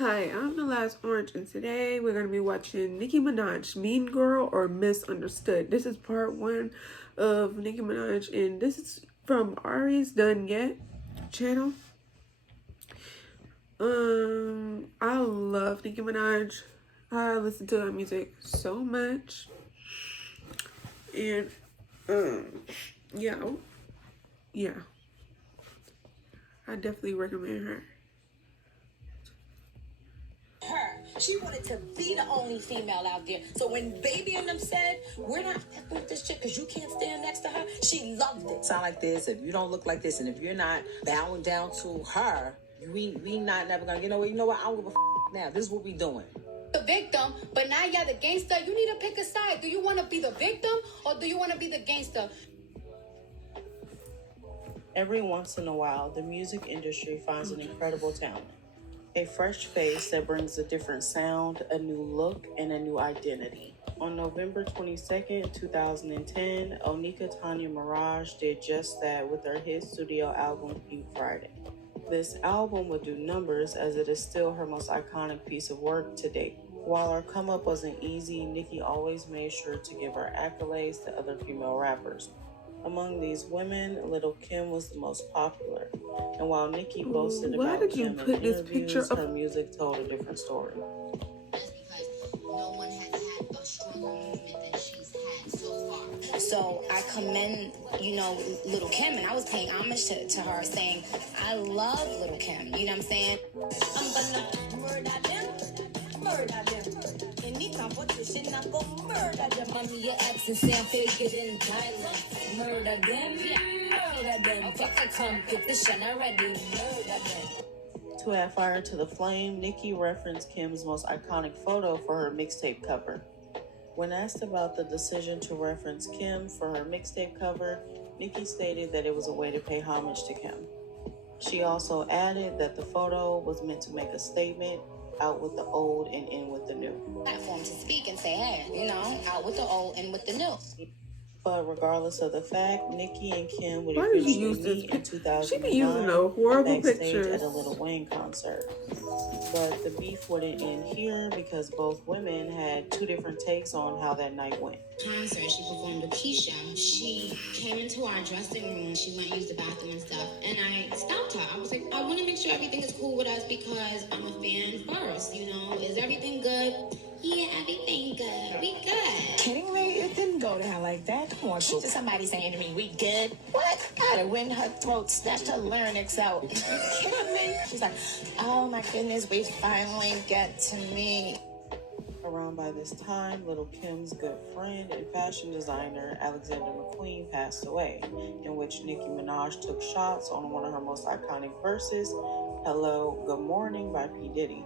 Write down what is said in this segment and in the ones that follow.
Hi, I'm the last orange, and today we're going to be watching Nicki Minaj, Mean Girl or Misunderstood. This is part one of Nicki Minaj, and this is from AURI's Done Yet channel. I love Nicki Minaj. I listen to her music so much, and yeah, I definitely recommend her. She wanted to be the only female out there. So when Baby and them said, we're not fucking with this chick because you can't stand next to her, she loved it. Sound like this, if you don't look like this, and if you're not bowing down to her, we not never gonna, you know what, I don't give a now. This is what we doing. The victim, but now you're the gangster. You need to pick a side. Do you want to be the victim or do you want to be the gangster? Every once in a while, the music industry finds an incredible talent. A fresh face that brings a different sound, a new look, and a new identity. On November 22nd, 2010, Onika Tanya Mirage did just that with her hit studio album, Pink Friday. This album would do numbers as it is still her most iconic piece of work to date. While her come up wasn't easy, Nicki always made sure to give her accolades to other female rappers. Among these women, Lil' Kim was the most popular. And while Nicki boasted about Kim in interviews, her music told a different story. That's because no one has had a stronger movement than she's had so far. So I commend, Lil' Kim, and I was paying homage to her, saying, I love Lil' Kim. You know what I'm saying? I'm gonna murder them, murder them. Any competition, I'm gonna murder them. Mommy, your ex and say I'm fake in Thailand. Murder them, murder them. Fuck, I come get the shit already. Murder them. To add fire to the flame, Nicki referenced Kim's most iconic photo for her mixtape cover. When asked about the decision to reference Kim for her mixtape cover, Nicki stated that it was a way to pay homage to Kim. She also added that the photo was meant to make a statement, out with the old and in with the new. Platform to speak and say, hey, out with the old and with the new. But regardless of the fact, Nicki and Kim would eventually meet in 2009 she be using a horrible backstage pictures at a Lil Wayne concert. But the beef wouldn't end here because both women had two different takes on how that night went. Concert, she performed with Keisha. She came into our dressing room. She went and used the bathroom and stuff. And I stopped her. I was like, I want to make sure everything is cool with us because I'm a fan first. Is everything good? Yeah, everything good. We good. Kidding me? It didn't go down like that. Come on, she's just somebody saying to me, we good? What? Gotta win her throat, snatch her larynx out. Kidding me? She's like, oh my goodness, we finally get to me. Around by this time, Lil' Kim's good friend and fashion designer Alexander McQueen passed away, in which Nicki Minaj took shots on one of her most iconic verses, Hello, Good Morning by P. Diddy.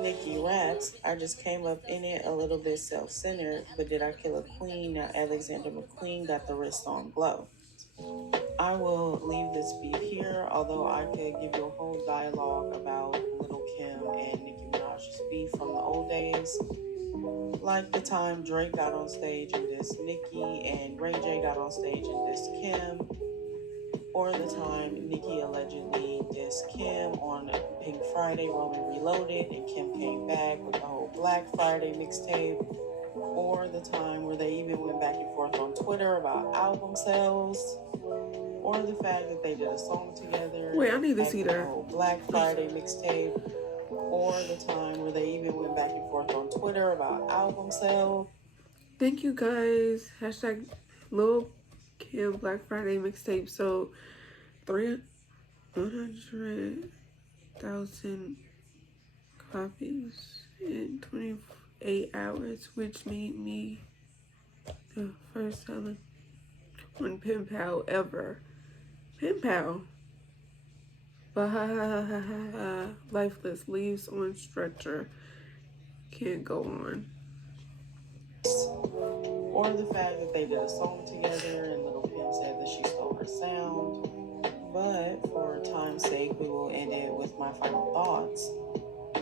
Nicki raps, I just came up in it a little bit self-centered, but did I kill a queen? Now Alexander McQueen got the wrist on blow. I will leave this beat here, although I could give you a whole dialogue about Lil' Kim and Nicki Minaj's beef from the old days. Like the time Drake got on stage and dissed Nicki and Ray J got on stage and dissed Kim. Or the time Nicki allegedly dissed Kim on Pink Friday, Roman Reloaded, and Kim came back with the whole Black Friday mixtape. Or the time where they even went back and forth on Twitter about album sales. Or the fact that they did a song together. Wait, I need to see that. The whole Black Friday mixtape. Or the time where they even went back and forth on Twitter about album sales. Thank you guys. Hashtag Lil Kim Black Friday mixtape. So 100,000 copies in 28 hours, which made me the first selling on Pen Pal ever. Pen Pal. Lifeless, leaves on stretcher. Can't go on. Or the fact that they did a song together and Lil Kim said that she stole her sound. But for time's sake, we will end it with my final thoughts.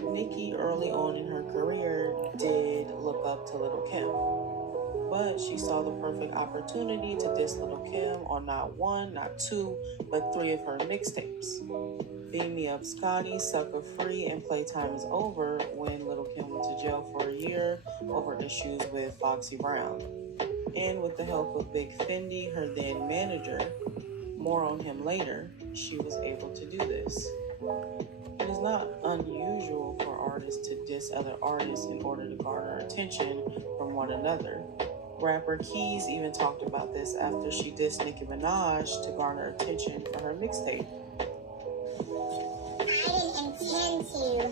Nicki, early on in her career, did look up to Lil Kim. But she saw the perfect opportunity to diss Lil Kim on not one, not two, but three of her mixtapes. Beam Me Up Scotty, Sucker Free, and Playtime Is Over when Little Kim went to jail for a year over issues with Foxy Brown. And with the help of Big Fendi, her then manager, more on him later, she was able to do this. It is not unusual for artists to diss other artists in order to garner attention from one another. Rapper Keys even talked about this after she dissed Nicki Minaj to garner attention for her mixtape. I didn't intend to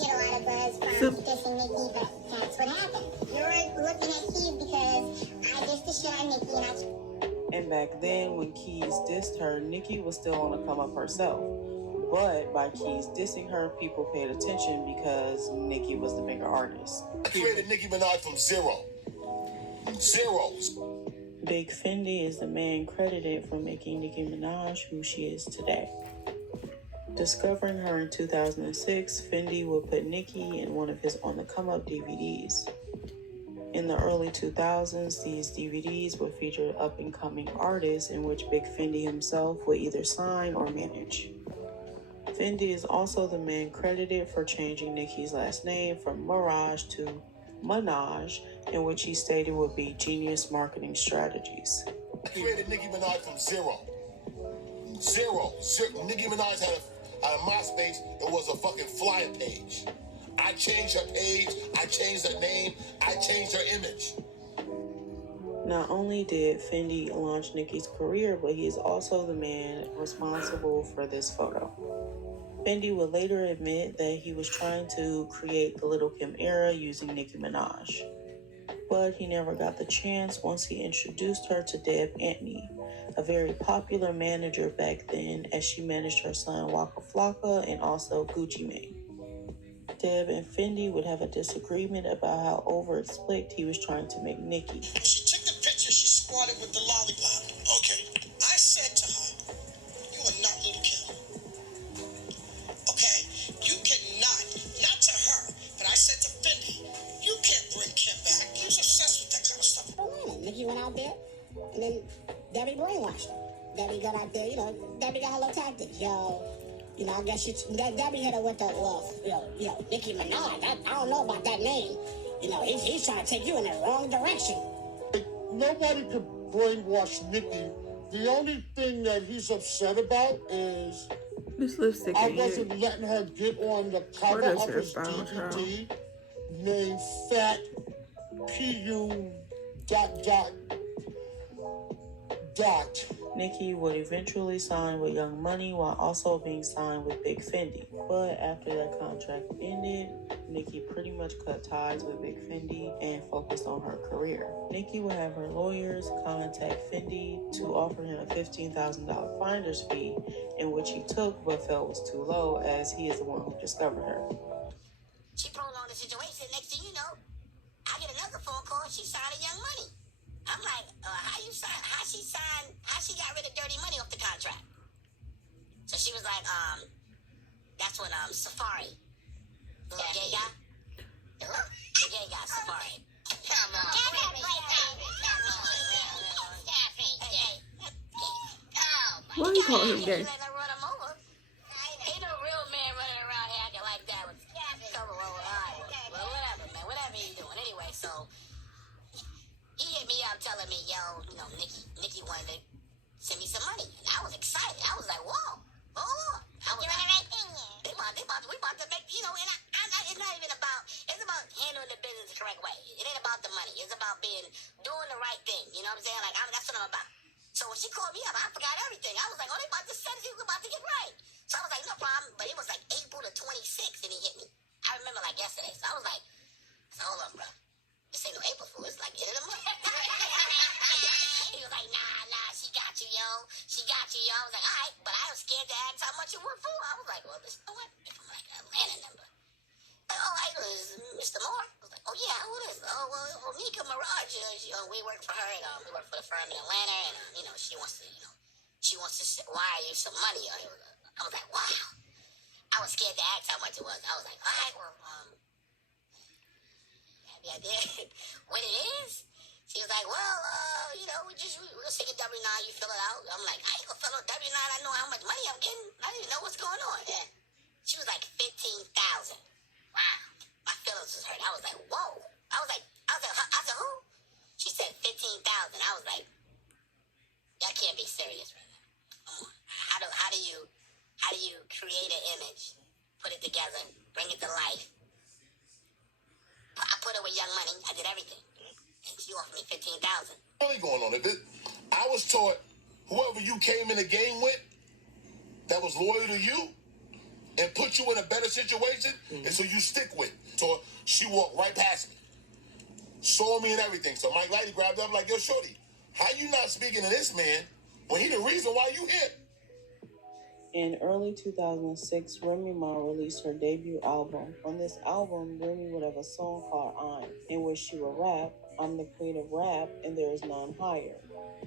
get a lot of buzz from dissing Nicki, but that's what happened. You're looking at Keys because I dissed the shit on Nicki, And back then, when Keys dissed her, Nicki was still on the come up herself. But by Keys dissing her, people paid attention because Nicki was the bigger artist. I created Nicki Minaj from zero. Zeros. Big Fendi is the man credited for making Nicki Minaj who she is today. Discovering her in 2006, Fendi would put Nicki in one of his On the Come Up DVDs. In the early 2000s, these DVDs would feature up-and-coming artists in which Big Fendi himself would either sign or manage. Fendi is also the man credited for changing Nicki's last name from Mirage to Minaj, in which he stated would be genius marketing strategies. I created Nicki Minaj from zero. Zero. Nicki Minaj had a MySpace. It was a fucking flyer page. I changed her page. I changed her name. I changed her image. Not only did Fendi launch Nicki's career, but he is also the man responsible for this photo. Fendi would later admit that he was trying to create the Little Kim era using Nicki Minaj. But he never got the chance once he introduced her to Deb Antony, a very popular manager back then, as she managed her son Waka Flocka and also Gucci Mane. Deb and Fendi would have a disagreement about how over-explicit he was trying to make Nicki. She took the picture, she squatted with the lollipop. Okay. I said to her, you are not Little Kim. Okay? You cannot, not to her, but I said to Fendi, you can't bring Kim back. He was obsessed with that kind of stuff. Nicki went out there, and then Debbie brainwashed her. Debbie got out there, Debbie got her little tactics. I guess Debbie hit her with the, Nicki Minaj. I don't know about that name. He's trying to take you in the wrong direction. Nobody could brainwash Nicki. The only thing that he's upset about is This lipstick I ain't wasn't it. letting her get on the cover does of her his style, child? DVD named Fat PU ... Nicki would eventually sign with Young Money while also being signed with Big Fendi. But after that contract ended, Nicki pretty much cut ties with Big Fendi and focused on her career. Nicki would have her lawyers contact Fendi to offer him a $15,000 finder's fee, in which he took but felt was too low as he is the one who discovered her. She prolonged the situation. Next thing you know, I get another phone call. She signed a Young Money. I'm like, how she got rid of Dirty Money off the contract? So she was like, that's when Safari, the little gay guy, the gay guy Safari. Come on. Why you call him gay? Ain't no real man running around here acting like that with cover over eye. Well, whatever, man. Whatever you doing. Anyway, so he hit me up telling me, Nicki wanted to send me some money. And I was excited. I was like, whoa, hold on. Doing the right thing. We about to make, and it's not even about, it's about handling the business the correct way. It ain't about the money. It's about doing the right thing. You know what I'm saying? Like, that's what I'm about. So when she called me up, I forgot everything. I was like, they about to send it. We're about to get right. So I was like, no problem. But it was like April the 26th and he hit me. I remember like yesterday. So I was like, hold on, bro. This ain't no April Fool. It's like the end of the month. He was like, nah, she got you, yo. She got you, yo. I was like, all right. But I was scared to ask how much it was for. I was like, well, you know what? It's like an Atlanta number. Like, oh, hey, this is Mr. Moore. I was like, oh, yeah, who is? Oh, well, Nika Mirage. We work for her, and we work for the firm in Atlanta, and, she wants to wire you some money. I was like, wow. I was scared to ask how much it was. I was like, all right, well, yeah, when it is? She was like, well, we'll stick a W9, you fill it out. I'm like, I ain't gonna fill out W9, I know how much money I'm getting. I didn't know what's going on. Yeah. She was like 15,000. Wow. My feelings was hurt. I was like, whoa. I said, who? She said 15,000. I was like, y'all can't be serious, brother. How do you create an image, put it together, bring it to life? I put it with Young Money. I did everything. And she offered me 15,000. What's going on? I was taught whoever you came in the game with that was loyal to you and put you in a better situation, and so you stick with. So she walked right past me, saw me and everything. So Mike Lighty grabbed her. I'm like, yo, shorty, how you not speaking to this man when he the reason why you here? In early 2006, Remy Ma released her debut album. On this album, Remy would have a song called I'm, in which she would rap, I'm the queen of rap and there is none higher.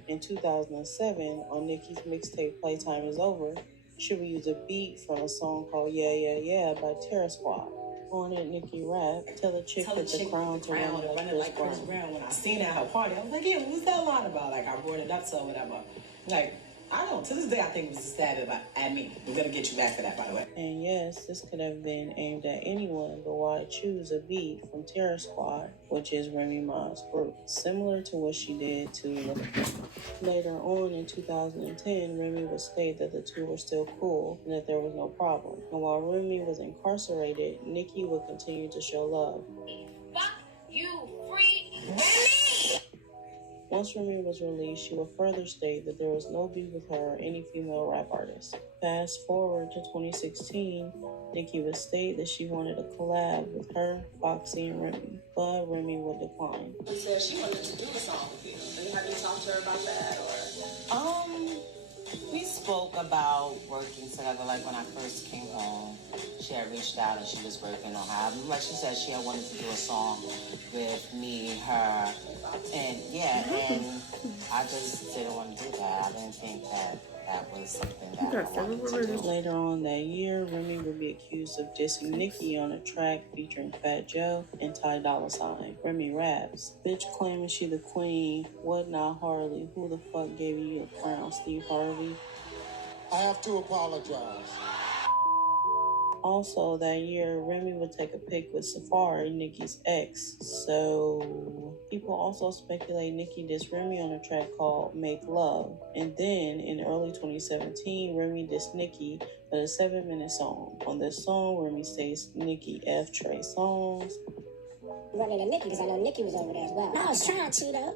In 2007, on Nicki's mixtape Playtime Is Over, she would use a beat from a song called Yeah, Yeah, Yeah by Terror Squad. On it, Nicki rap, tell the chick with the crown to run it like Chris Brown. When I seen it at her party, I was like, yeah, what was that line about? Like, I brought it up to her, whatever. Like, I don't know. To this day, I think it was a stab at me. We're going to get you back to that, by the way. And yes, this could have been aimed at anyone, but why choose a beat from Terror Squad, which is Remy Ma's group, similar to what she did to Lil Kim. Later on in 2010, Remy would state that the two were still cool and that there was no problem. And while Remy was incarcerated, Nicki would continue to show love. Fuck you, free Remy! Once Remy was released, she would further state that there was no beef with her or any female rap artist. Fast forward to 2016, Nicki would state that she wanted a collab with her, Foxy, and Remy, but Remy would decline. She said she wanted to do a song with you. Have you talked to her about that, or? We spoke about working together. Like when I first came home, she had reached out and she was working on her album. Like she said, she had wanted to do a song with me, her, and and I just didn't want to do that. I didn't think that was something that I wanted to do. Later on that year, Remy would be accused of dissing Nicki on a track featuring Fat Joe and Ty Dolla $ign. Remy raps, bitch claiming she the queen, what not Harley? Who the fuck gave you your crown, Steve Harvey? I have to apologize. Also that year, Remy would take a pic with Safari, Nicki's ex. So people also speculate Nicki dissed Remy on a track called Make Love. And then in early 2017, Remy dissed Nicki with a 7-minute song. On this song, Remy states Nicki F Trey Songz. Running to Nicki because I know Nicki was over there as well. I was trying to though.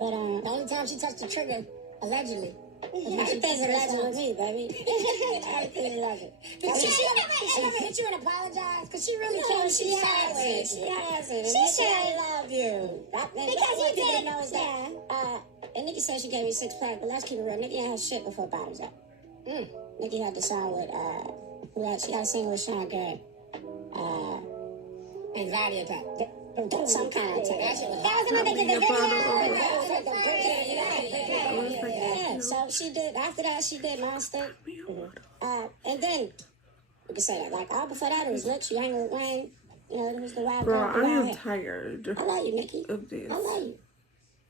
But the only time she touched the trigger, allegedly. Everything's a legend with me, baby. Everything's a legend. Did she hit you and apologize? Because she really can't. She hasn't. She said, I love you. Because you did. Knows that. And Nicki said she gave me 6 plaques, but let's keep it real. Nicki ain't had shit before Bottoms Up. Nicki had the song with, she got a single with Sean Garrett. Anxiety attack. Some kind of attack. That was another thing. Yeah, so she did, after that, she did Monster. And then, we can say that, like, all before that, it was Looks, You Hanging With Wayne. You know, it was the wild Bro, girl. I am tired I love you, Nicki. of this. I love you.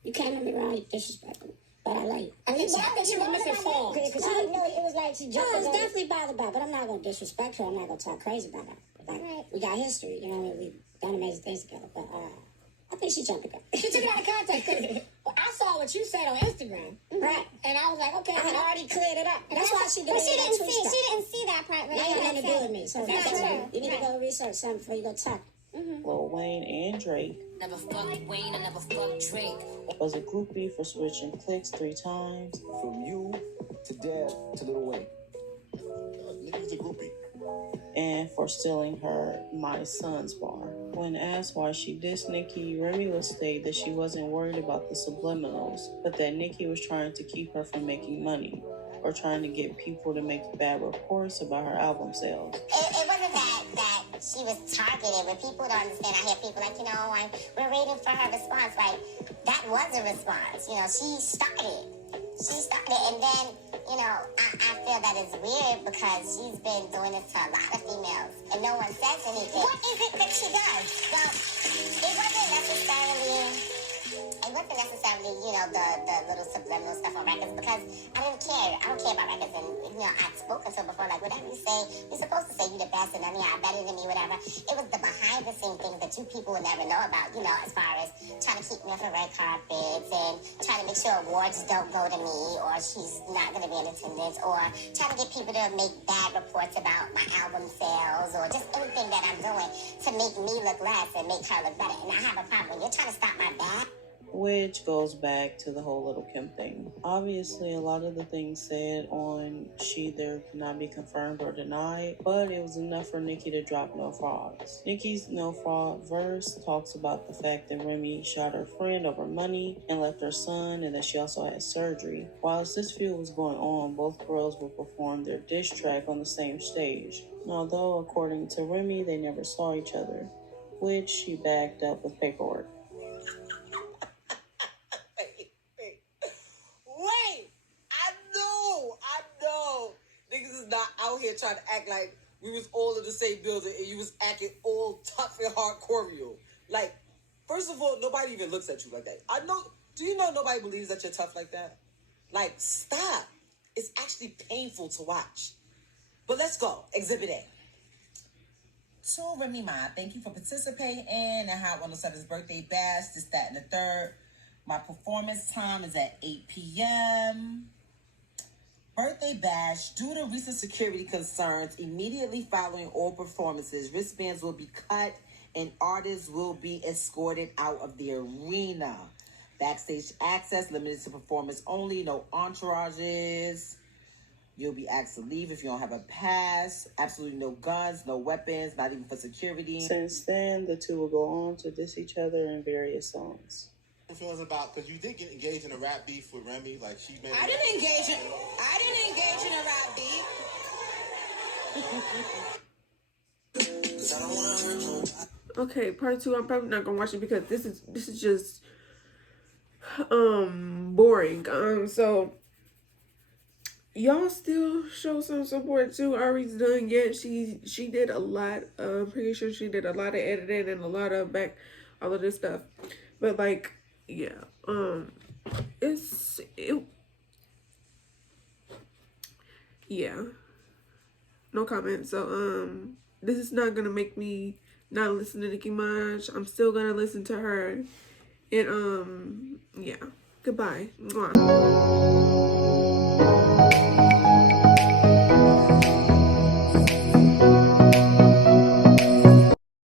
You came at me wrong, you disrespected me. But I love you. I think she was misinformed. Because she didn't know it was like she jumped. I was definitely bothered by it, but I'm not going to disrespect her. I'm not going to talk crazy about her. Like, we got history, you know what I mean? We've done amazing things together, but I think she jumped the gun. She took it out of context. I saw what you said on Instagram, right? And I was like, okay, I had already cleared it up. And that's why she did it. She didn't see that part. That had nothing to do with me. So that's true. You need to go research something before you go talk. Lil Wayne and Drake Never fucked Wayne, I never fucked Drake. was a groupie for switching clicks 3 times. From you to Deb to Lil Wayne. Nicki's a groupie. And for stealing her My Son's bar. When asked why she dissed Nicki, Remy would state that she wasn't worried about the subliminals, but that Nicki was trying to keep her from making money or trying to get people to make bad reports about her album sales. It wasn't that she was targeted, but people don't understand. I hear people like, we're waiting for her response. Like, that was a response. She started. And then, I feel that it's weird because she's been doing this to a lot of females and no one says anything. What is it that she does? Well, it wasn't necessarily, the little subliminal stuff on records because I didn't care. I don't care about records. And, I'd spoken to before, like, whatever you say, you're supposed to say you the best and none of y'all better than me, whatever. It was the behind the scene things that you people would never know about, as far as trying to keep me off the red carpets and trying to make sure awards don't go to me or she's not going to be in attendance or trying to get people to make bad reports about my album sales or just anything that I'm doing to make me look less and make her look better. And I have a problem when you're trying to stop my bag. Which goes back to the whole Little Kim thing. Obviously, a lot of the things said on She There cannot be confirmed or denied, but it was enough for Nicki to drop No Frauds. Nicki's No Fraud verse talks about the fact that Remy shot her friend over money and left her son, and that she also had surgery. Whilst this feud was going on, both girls would perform their diss track on the same stage. Although, according to Remy, they never saw each other, which she backed up with paperwork. Wait, I know. Niggas is not out here trying to act like we was all in the same building and you was acting all tough and hardcore. Like, first of all, nobody even looks at you like that. I know. Do you know nobody believes that you're tough like that? Like, stop. It's actually painful to watch. But let's go. Exhibit A. So, Remy Ma, thank you for participating in the Hot 107's birthday bash, this, that, and the third. My performance time is at 8 p.m. Birthday bash. Due to recent security concerns, immediately following all performances, wristbands will be cut and artists will be escorted out of the arena. Backstage access limited to performers only, no entourages. You'll be asked to leave if you don't have a pass. Absolutely no guns, no weapons, not even for security. Since then, the two will go on to diss each other in various songs. Feels about, because you did get engaged in a rap beef with Remy, like she made. I didn't engage in a rap beef. Okay, part 2. I'm probably not gonna watch it because this is just boring. So y'all still show some support to Ari's Done Yet. She did a lot. Pretty sure she did a lot of editing and a lot of all of this stuff. But like, yeah, yeah, no comment. So this is not gonna make me not listen to Nicki Minaj. I'm still gonna listen to her. And yeah, goodbye. Mwah.